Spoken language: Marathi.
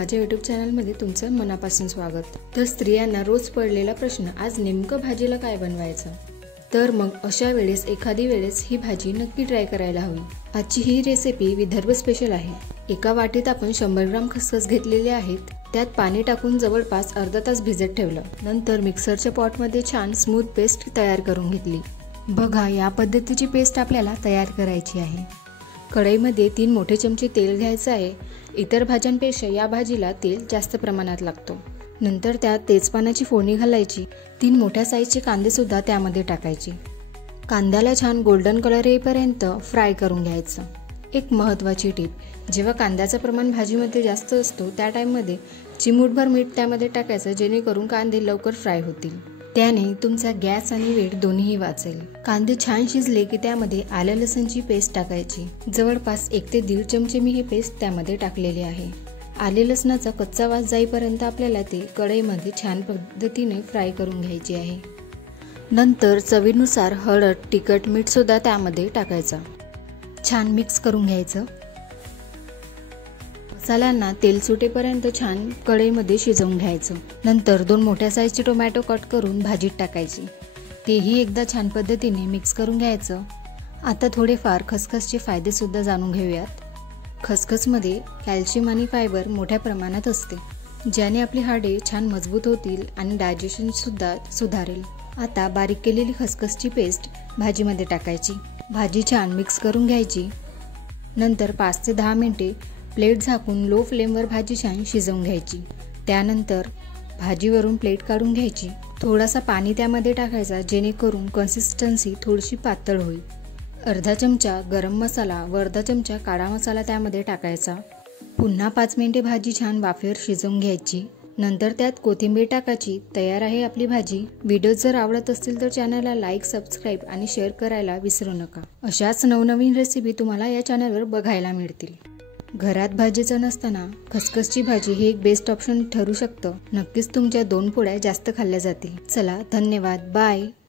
माझ्या यूट्यूब चॅनलमध्ये तुमचं मनापासून स्वागत। तर स्त्रियांना रोज पडलेला प्रश्न, आज नेमकं भाजीला काय बनवायचं। तर मग अशा वेळेस एखादी वेळेस ही भाजी नक्की ट्राय करायला हवी। आजची ही रेसिपी विदर्भ स्पेशल आहे। एका वाटीत आपण 100 ग्राम खसखस घेतलेले आहेत। त्यात पाणी टाकून जवळपास अर्धा तास भिजत ठेवलं। नंतर मिक्सरच्या पॉटमध्ये छान स्मूथ पेस्ट तयार करून घेतली। बघा, या पद्धतीची पेस्ट आपल्याला तयार करायची आहे। कढईमध्ये 3 मोठे चमचे तेल घ्यायचं आहे। इतर भाज्यांपेक्षा या भाजीला तेल जास्त प्रमाणात लागतो। नंतर त्यात तेजपानाची फोडणी घालायची। 3 मोठ्या साईजचे कांदे सुद्धा त्यामध्ये टाकायचे। कांद्याला छान गोल्डन कलर येईपर्यंत फ्राय करून घ्यायचं। एक महत्त्वाची टिप, जेव्हा कांद्याचं प्रमाण भाजीमध्ये जास्त असतो त्या टाइममध्ये चिमूटभर मीठ त्यामध्ये टाकायचं, जेणेकरून कांदे लवकर फ्राय होतील। त्याने तुमचा गॅस आणि वेळ दोन्हीही वाचेल। कांदे छान शिजले की त्यामध्ये आलं लसूणची पेस्ट टाकायची। जवळपास 1 ते 1.5 चमचे मी ही पेस्ट त्यामध्ये टाकलेली आहे। आले लसणाचा कच्चा वास जाईपर्यंत आपल्याला ते कढईमध्ये छान पद्धतीने फ्राय करून घ्यायची आहे। नंतर चवीनुसार हळद, तिखट, मीठ सुद्धा त्यामध्ये टाकायचं। छान मिक्स करून घ्यायचं। मसाल्यांना तेल सुटेपर्यंत छान कढईमध्ये शिजवून घ्यायचं। नंतर 2 मोठ्या साईजचे टोमॅटो कट करून भाजीत टाकायची। तेही एकदा छान पद्धतीने मिक्स करून घ्यायचं। आता थोडेफार खसखसचे फायदे सुद्धा जाणून घेऊयात। खसखसमध्ये कॅल्शियम आणि फायबर मोठ्या प्रमाणात असते, ज्याने आपली हाडे छान मजबूत होतील आणि डायजेशन सुद्धा सुधारेल। आता बारीक केलेली खसखसची पेस्ट भाजीमध्ये टाकायची। भाजी छान मिक्स करून घ्यायची। नंतर 5 ते 10 मिनिटे प्लेट झाकून लो फ्लेमवर भाजी छान शिजवून घ्यायची। त्यानंतर भाजीवरून प्लेट काढून घ्यायची। थोडासा पाणी त्यामध्ये टाकायचा, जेणेकरून कन्सिस्टन्सी थोडीशी पातळ होईल। अर्धा चमचा गरम मसाला व अर्धा चमचा काळा मसाला त्यामध्ये टाकायचा। पुन्हा 5 मिनिटे भाजी छान वाफेवर शिजवून घ्यायची। नंतर त्यात कोथिंबीर टाकायची। तयार आहे आपली भाजी। व्हिडिओ जर आवडत असतील तर चॅनलला लाईक, सबस्क्राईब आणि शेअर करायला विसरू नका। अशाच नवनवीन रेसिपी तुम्हाला या चॅनलवर बघायला मिळतील। घरात भाजीचं नसताना खसखसची भाजी हे एक बेस्ट ऑप्शन ठरू शकतं। नक्कीच तुमच्या 2 पोळ्या जास्त खाल्ल्या जातील। चला, धन्यवाद, बाय।